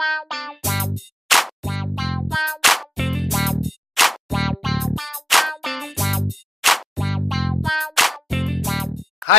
Hi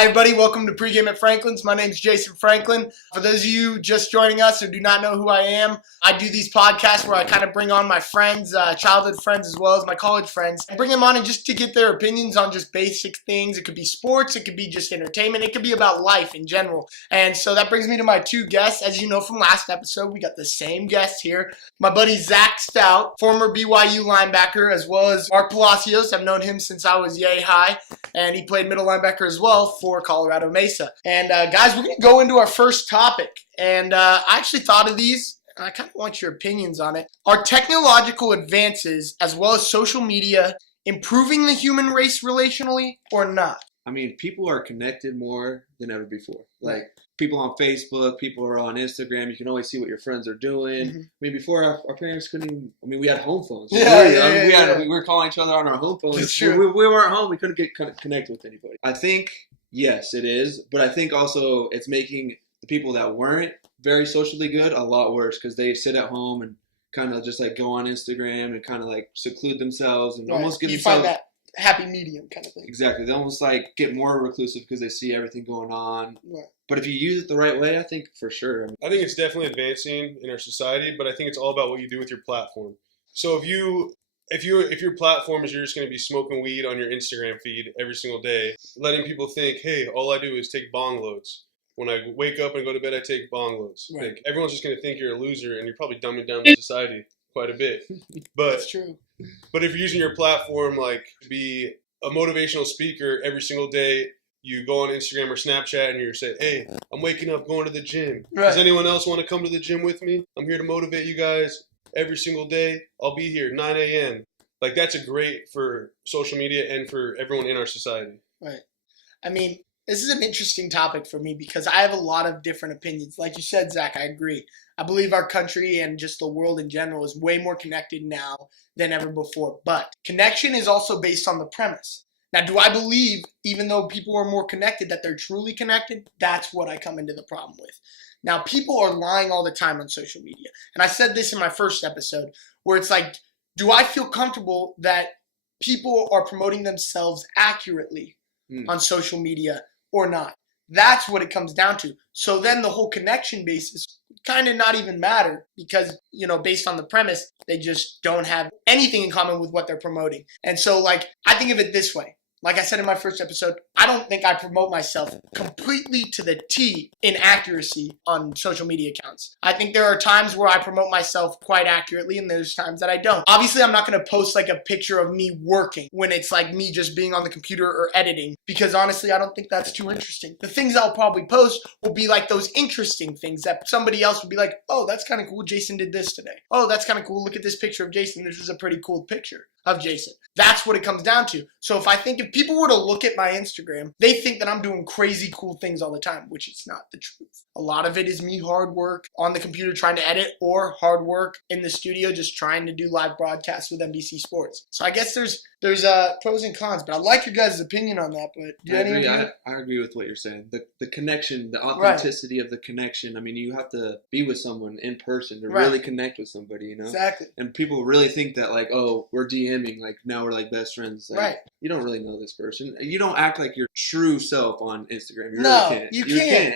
everybody, welcome to Pregame at Franklin's. My name is Jason Franklin. For those of you just joining us or do not know who I am, I do these podcasts where I kind of bring on my friends, childhood friends as well as my college friends. I bring them on and just to get their opinions on just basic things. It could be sports, it could be just entertainment, it could be about life in general. And so that brings me to my two guests. As you know from last episode, we got the same guest here. My buddy Zach Stout, former BYU linebacker, as well as Mark Palacios. I've known him since I was yay high, and he played middle linebacker as well for Colorado Mesa. And guys, we're going to go into our first topic. And I actually thought of these, and I kind of want your opinions on it. Are technological advances, as well as social media, improving the human race relationally or not? I mean, people are connected more than ever before. Like, people on Facebook, people are on Instagram. You can always see what your friends are doing. Mm-hmm. I mean, before our parents couldn't even, we had home phones. We were calling each other on our home phones. That's We weren't home. We couldn't get connected with anybody. I think, yes, it is. But I think also it's making the people that weren't very socially good a lot worse because they sit at home and kind of just like go on Instagram and kind of like seclude themselves and almost give themselves... You find that happy medium kind of thing. Exactly. They almost like get more reclusive because they see everything going on. Right. But if you use it the right way, I think for sure. I think it's definitely advancing in our society, but I think it's all about what you do with your platform. So if your platform is you're just going to be smoking weed on your Instagram feed every single day, letting people think, hey, all I do is take bong loads. When I wake up and go to bed, I take bong loads. Right. Like, everyone's just going to think you're a loser, and you're probably dumbing down the society quite a bit. But That's true. But if you're using your platform like to be a motivational speaker every single day, you go on Instagram or Snapchat and you're saying, hey, I'm waking up going to the gym. Right. Does anyone else want to come to the gym with me? I'm here to motivate you guys every single day. I'll be here 9 a.m. Like, that's a great for social media and for everyone in our society. Right. I mean, this is an interesting topic for me because I have a lot of different opinions. Like you said, Zach, I agree. I believe our country and just the world in general is way more connected now than ever before. But connection is also based on the premise. Now, do I believe, even though people are more connected, that they're truly connected? That's what I come into the problem with. Now, people are lying all the time on social media. And I said this in my first episode, where it's like, do I feel comfortable that people are promoting themselves accurately on social media or not? That's what it comes down to. So then the whole connection basis kind of not even matter because, you know, based on the premise, they just don't have anything in common with what they're promoting. And so, like, I think of it this way. Like I said in my first episode, I don't think I promote myself completely to the T in accuracy on social media accounts. I think there are times where I promote myself quite accurately and there's times that I don't. Obviously, I'm not going to post like a picture of me working when it's like me just being on the computer or editing because honestly, I don't think that's too interesting. The things I'll probably post will be like those interesting things that somebody else would be like, oh, that's kind of cool. Jason did this today. Oh, that's kind of cool. Look at this picture of Jason. This is a pretty cool picture of Jason. That's what it comes down to. So if people were to look at my Instagram, they think that I'm doing crazy cool things all the time, which is not the truth. A lot of it is me hard work on the computer trying to edit or hard work in the studio just trying to do live broadcasts with NBC Sports. So I guess there's pros and cons, but I like your guys' opinion on that. But do you have any opinion? I agree with what you're saying. The connection, the authenticity of the connection. I mean, you have to be with someone in person to really connect with somebody, you know? Exactly. And people really think that, like, oh, we're DMing, like, now we're like best friends. Like, right. You don't really know this person. You don't act like your true self on Instagram. You no, really can't. You can't.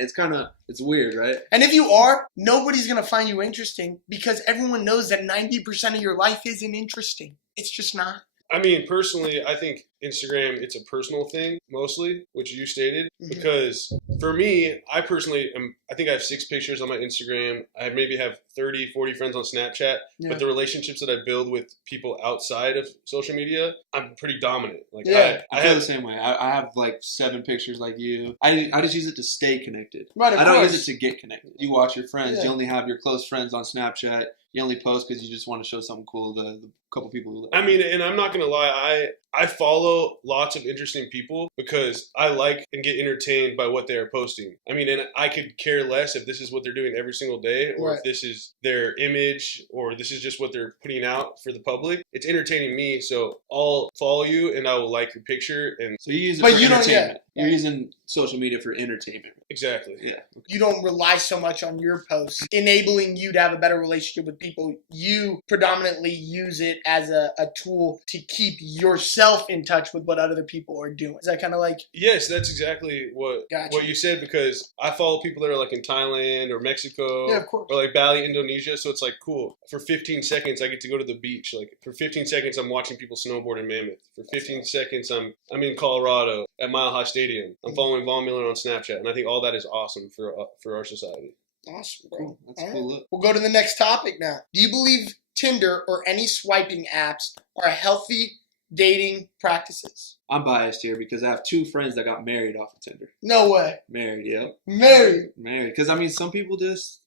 It's weird, right? And if you are, nobody's going to find you interesting because everyone knows that 90% of your life isn't interesting. It's just not. I mean, personally, I think Instagram, it's a personal thing mostly, which you stated, because for me, I think I have 6 pictures on my Instagram. I maybe have 30, 40 friends on Snapchat, but the relationships that I build with people outside of social media, I'm pretty dominant. Like, I feel the same way. I have like 7 pictures like you. I just use it to stay connected. Right, I don't use it to get connected. You watch your friends. You only have your close friends on Snapchat. You only post because you just want to show something cool to the couple people. I mean, and I'm not gonna lie, I follow lots of interesting people because I like and get entertained by what they are posting. I mean, and I could care less if this is what they're doing every single day, or if this is their image, or this is just what they're putting out for the public. It's entertaining me, so I'll follow you and I will like your picture. And so you use it for entertainment. You're using social media for entertainment. Exactly. Yeah. You don't rely so much on your posts, enabling you to have a better relationship with people. You predominantly use it as a tool to keep yourself in touch with what other people are doing. Is that kind of like? Yes, that's exactly what you said, because I follow people that are like in Thailand or Mexico, Yeah, of course. or like Bali, Indonesia. So it's like, cool. For 15 seconds, I get to go to the beach. Like for 15 seconds, I'm watching people snowboard in Mammoth. For 15 seconds, I'm in Colorado at Mile High Stadium. I'm following Von Miller on Snapchat, and I think all that is awesome for our society. Awesome, Cool. That's a cool look. We'll go to the next topic now. Do you believe Tinder or any swiping apps are healthy dating practices? I'm biased here because I have 2 friends that got married off of Tinder. No way. Married, yep. Married. Because, I mean, some people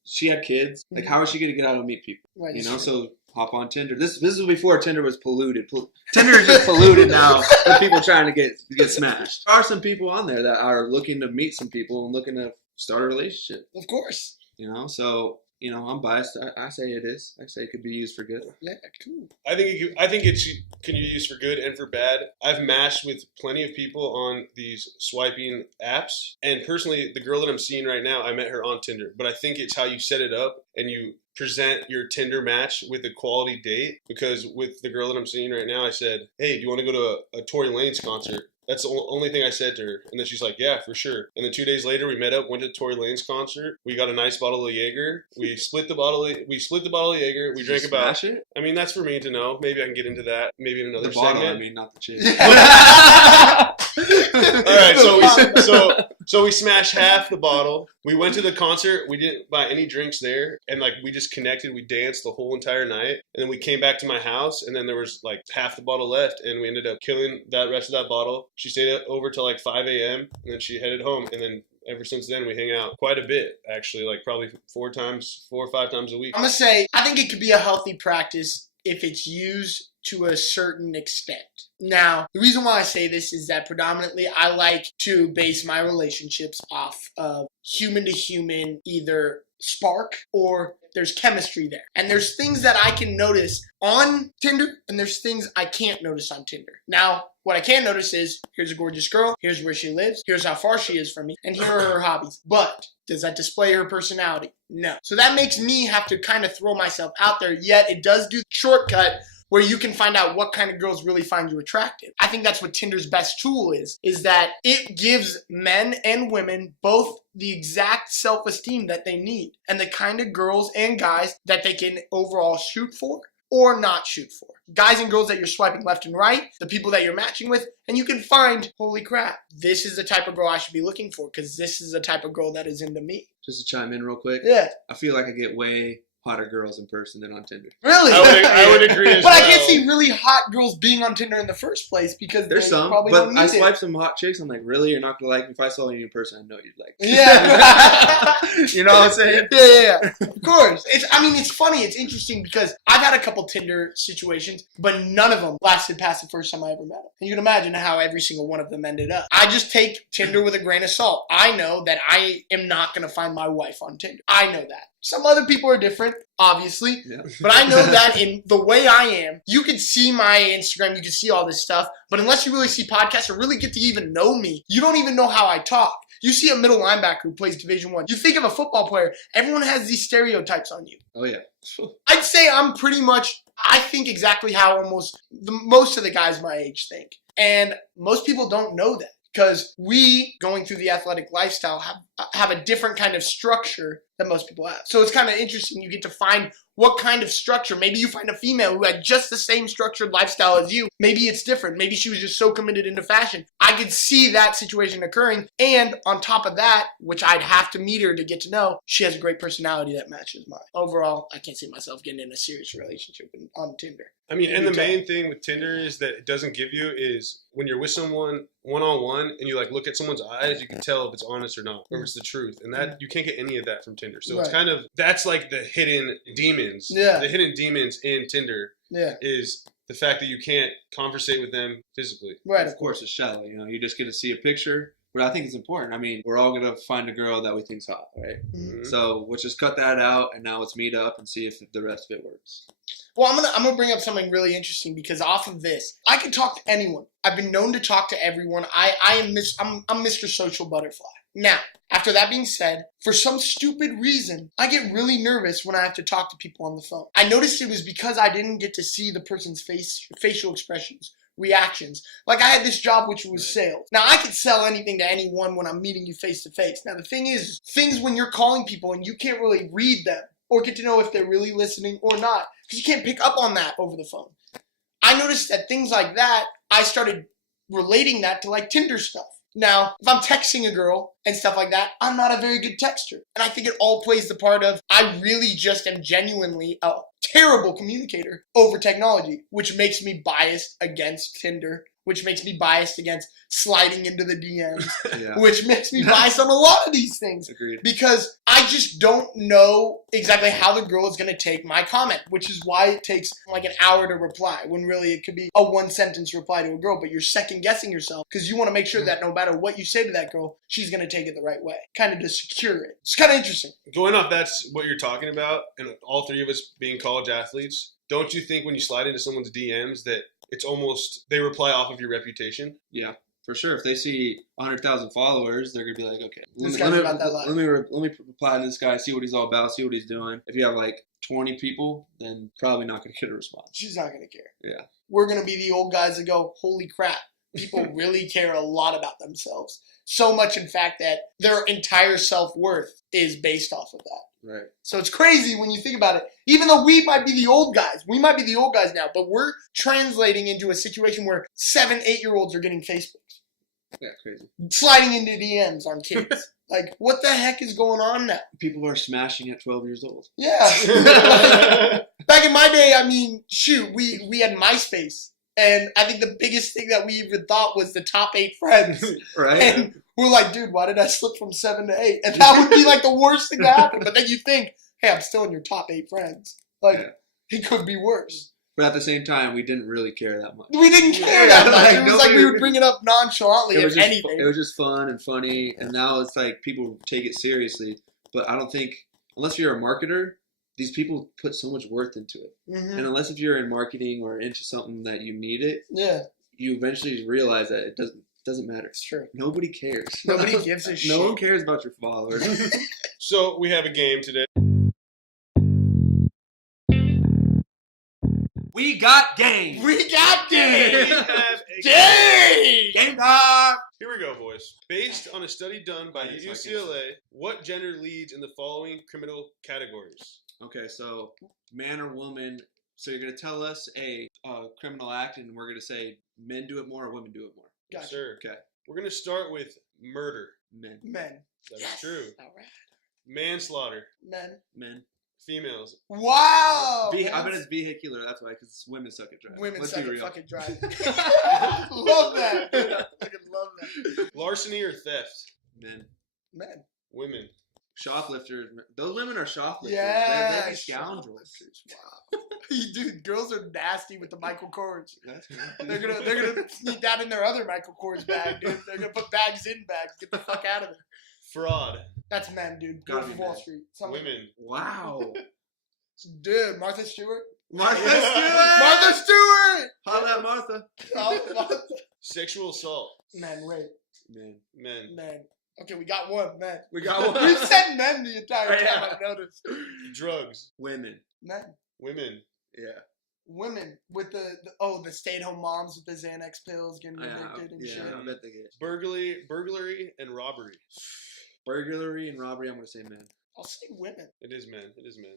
she had kids. Like, how is she going to get out and meet people? Right, you know, so hop on Tinder. This was before Tinder was polluted. Tinder is just polluted now with people trying to get smashed. There are some people on there that are looking to meet some people and looking to start a relationship. Of course. You know, so, you know, I'm biased. I say it is. I say it could be used for good. Yeah, cool. I think it can be used for good and for bad. I've matched with plenty of people on these swiping apps, and personally, the girl that I'm seeing right now, I met her on Tinder. But I think it's how you set it up and you present your Tinder match with a quality date. Because with the girl that I'm seeing right now, I said, "Hey, do you want to go to a Tory Lanez concert?" That's the only thing I said to her. And then she's like, "Yeah, for sure." And then 2 days later, we met up, went to Tory Lanez concert. We got a nice bottle of Jaeger. We split the bottle of Jaeger. We drank about. It? I mean, that's for me to know. Maybe I can get into that. Maybe in another the bottle, segment. I mean, not the chick. All right, so we smashed half the bottle. We went to the concert. We didn't buy any drinks there, and like we just connected. We danced the whole entire night, and then we came back to my house, and then there was like half the bottle left, and we ended up killing that rest of that bottle. She stayed over till like 5 a.m. and then she headed home, and then ever since then we hang out quite a bit, actually, like probably 4 or 5 times a week. I'm gonna say I think it could be a healthy practice if it's used to a certain extent. Now, the reason why I say this is that predominantly I like to base my relationships off of human to human, either spark or there's chemistry there. And there's things that I can notice on Tinder and there's things I can't notice on Tinder. Now, what I can notice is here's a gorgeous girl, here's where she lives, here's how far she is from me, and here are her hobbies. But does that display her personality? No. So that makes me have to kind of throw myself out there, yet it does do the shortcut where you can find out what kind of girls really find you attractive. I think that's what Tinder's best tool is that it gives men and women both the exact self-esteem that they need and the kind of girls and guys that they can overall shoot for or not shoot for. Guys and girls that you're swiping left and right, the people that you're matching with, and you can find, holy crap, this is the type of girl I should be looking for because this is the type of girl that is into me. Just to chime in real quick. Yeah. I feel like I get way hotter girls in person than on Tinder. Really? I would agree as But well. I can't see really hot girls being on Tinder in the first place because there's they some, probably but don't need I it. swipe some hot chicks. I'm like, really? You're not gonna like me? If I saw you in person, I know you'd like me. Yeah. You know what I'm saying? Yeah. Of course. It's funny. It's interesting because I've had a couple Tinder situations, but none of them lasted past the first time I ever met them. And you can imagine how every single one of them ended up. I just take Tinder with a grain of salt. I know that I am not going to find my wife on Tinder. I know that. Some other people are different, obviously, Yeah. but I know that in the way I am, you can see my Instagram, you can see all this stuff, but unless you really see podcasts or really get to even know me, you don't even know how I talk. You see a middle linebacker who plays Division I. You think of a football player, everyone has these stereotypes on you. Oh, yeah. I'd say I think exactly how most of the guys my age think. And most people don't know that because we, going through the athletic lifestyle, have a different kind of structure than most people have. So it's kind of interesting. You get to find what kind of structure. Maybe you find a female who had just the same structured lifestyle as you. Maybe it's different. Maybe she was just so committed into fashion. I could see that situation occurring. And on top of that, which I'd have to meet her to get to know, she has a great personality that matches mine. Overall, I can't see myself getting in a serious relationship on Tinder. I mean, and the main thing with Tinder is that it doesn't give you is when you're with someone one-on-one and you like look at someone's eyes, you can tell if it's honest or not, or if it's the truth. And that you can't get any of that from Tinder. So it's kind of, that's like the hidden demons. Yeah. The hidden demons in Tinder Yeah. is the fact that you can't conversate with them physically. Right. Of course, it's shallow. You just get to see a picture. But I think it's important. I mean, we're all going to find a girl that we think's hot, right? Mhm. So we'll just cut that out, and now let's meet up and see if the rest of it works. Well, I'm gonna bring up something really interesting because off of this, I can talk to anyone. I've been known to talk to everyone. I'm Mr. Social Butterfly. Now, after that being said, for some stupid reason, I get really nervous when I have to talk to people on the phone. I noticed it was because I didn't get to see the person's facial expressions, reactions. Like I had this job which was sales. Now I could sell anything to anyone when I'm meeting you face to face. Now the thing is, things when you're calling people and you can't really read them or get to know if they're really listening or not, because you can't pick up on that over the phone. I noticed that things like that, I started relating that to like Tinder stuff. Now, if I'm texting a girl and stuff like that, I'm not a very good texter. And I think it all plays the part of I really just am genuinely a terrible communicator over technology, which makes me biased against Tinder, which makes me biased against sliding into the DMs, which makes me biased on a lot of these things. Agreed. Because I just don't know exactly how the girl is going to take my comment, which is why it takes like an hour to reply, when really it could be a one-sentence reply to a girl, but you're second-guessing yourself because you want to make sure that no matter what you say to that girl, she's going to take it the right way, kind of to secure it. It's kind of interesting. Going off that's what you're talking about, and all three of us being college athletes, don't you think when you slide into someone's DMs that it's almost they reply off of your reputation? Yeah, for sure. If they see 100,000 followers, they're gonna be like, okay, This let guy's about that life. me reply to this guy, see what he's all about, see what he's doing. If you have like 20 people, then probably not gonna get a response. She's not going to care. Yeah, We're going to be the old guys that go, holy crap, people really care a lot about themselves. So much, in fact, that their entire self-worth is based off of that. right. So it's crazy when you think about it. Even though we might be the old guys, now, but we're translating into a situation where 7, 8-year-olds are getting Facebooks, Yeah, crazy. sliding into DMs on kids. Like, what the heck is going on now? People are smashing at 12 years old. Yeah. Back in my day, I mean, shoot, we had MySpace. And I think the biggest thing that we even thought was the top 8 friends. Right. And we're like, dude, why did I slip from 7 to 8? And that would be like the worst thing to happen. But then you think, hey, I'm still in your top 8 friends. Like, it could be worse. But at the same time, we didn't really care that much. We didn't care that much. Like, It was like we would bring it up nonchalantly, if anything. It was just fun and funny, and now it's like people take it seriously. But I don't think, unless you're a marketer, these people put so much worth into it. Mm-hmm. And unless if you're in marketing or into something that you need it, you eventually realize that it doesn't matter. It's true. Nobody cares. Nobody gives a shit. No one cares about your followers. So we have a game today. We got game. We got We game! have a Game! Game time. Here we go, boys. Based on a study done by Nice, UCLA, what gender leads in the following criminal categories? Okay, so man or woman. So you're gonna tell us a criminal act, and we're gonna say men do it more or women do it more. Yes, Gotcha. sir. Okay, We're going to start with murder. men, Men. That's Yes. true. All right. Manslaughter. Men. men. Females. Wow! I bet it's vehicular. That's why, because women suck at driving. Women Let's suck be at real. fucking driving. Love that. Dude. I fucking love that. Larceny or theft? Men. Men. Women. Shoplifters. Those women are shoplifters. Yeah. They're scoundrels. Shoplifters. Wow. Dude, girls are nasty with the Michael Kors. That's They're gonna sneak that in their other Michael Kors bag, dude. They're gonna put bags in bags. Get the fuck out of there. Fraud. That's men, dude. Gotta Go be to Wall men. Street. Women. Wow. Dude, Martha Stewart. Martha Stewart! Stewart. Martha Stewart. Holla at Martha. Oh, Martha. Sexual assault. Men, rape. Man. Men. Men. Okay, we got one. Men. We got one. We said men the entire time. Yeah. I noticed. Drugs. Women. Men. Women. Yeah. Women with the stay-at-home moms with the Xanax pills getting addicted and shit. I bet they get Burglary and robbery. burglary and robbery. I'm gonna say men. I'll say women. It is men. It is men.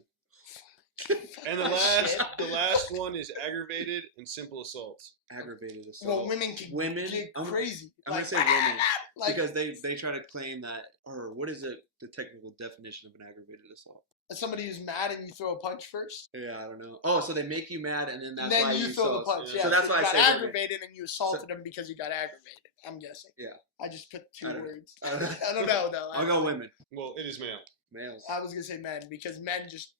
And the last one is aggravated and simple assaults. Aggravated assault. Well, women can Women? get I'm- crazy. I'm gonna say women like because they try to claim that, or what is it? The technical definition of an aggravated assault? somebody who's mad and you throw a punch first. Yeah, I don't know. Oh, so they make you mad, and then that's Then why you throw the assault. punch. yeah. Yeah, So that's you why I got say women. aggravated and you assaulted them because you got aggravated. I'm guessing. Yeah. I just put two I don't- words. I don't know. I don't know though. I'll go women. Well, it is male. Males. I was gonna say men because men just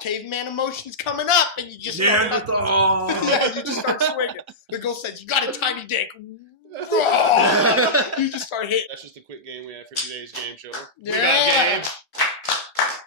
caveman emotions coming up and you just Yeah, you just start swinging. The girl says you got a tiny dick. You just start hitting. That's just a quick game we have for today's game show. We Yeah. got game.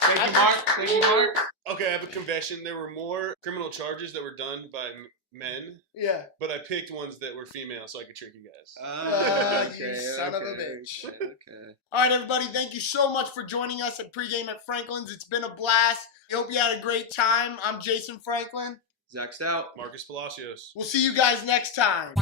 Thank you, Mark. Thank you, Mark. Okay, I have a confession. There were more criminal charges that were done by men, Yeah. but I picked ones that were female so I could trick you guys. You son of a bitch. Okay. All right, everybody. Thank you so much for joining us at Pregame at Franklin's. It's been a blast. I hope you had a great time. I'm Jason Franklin. Zach Stout. Marcus Palacios. We'll see you guys next time.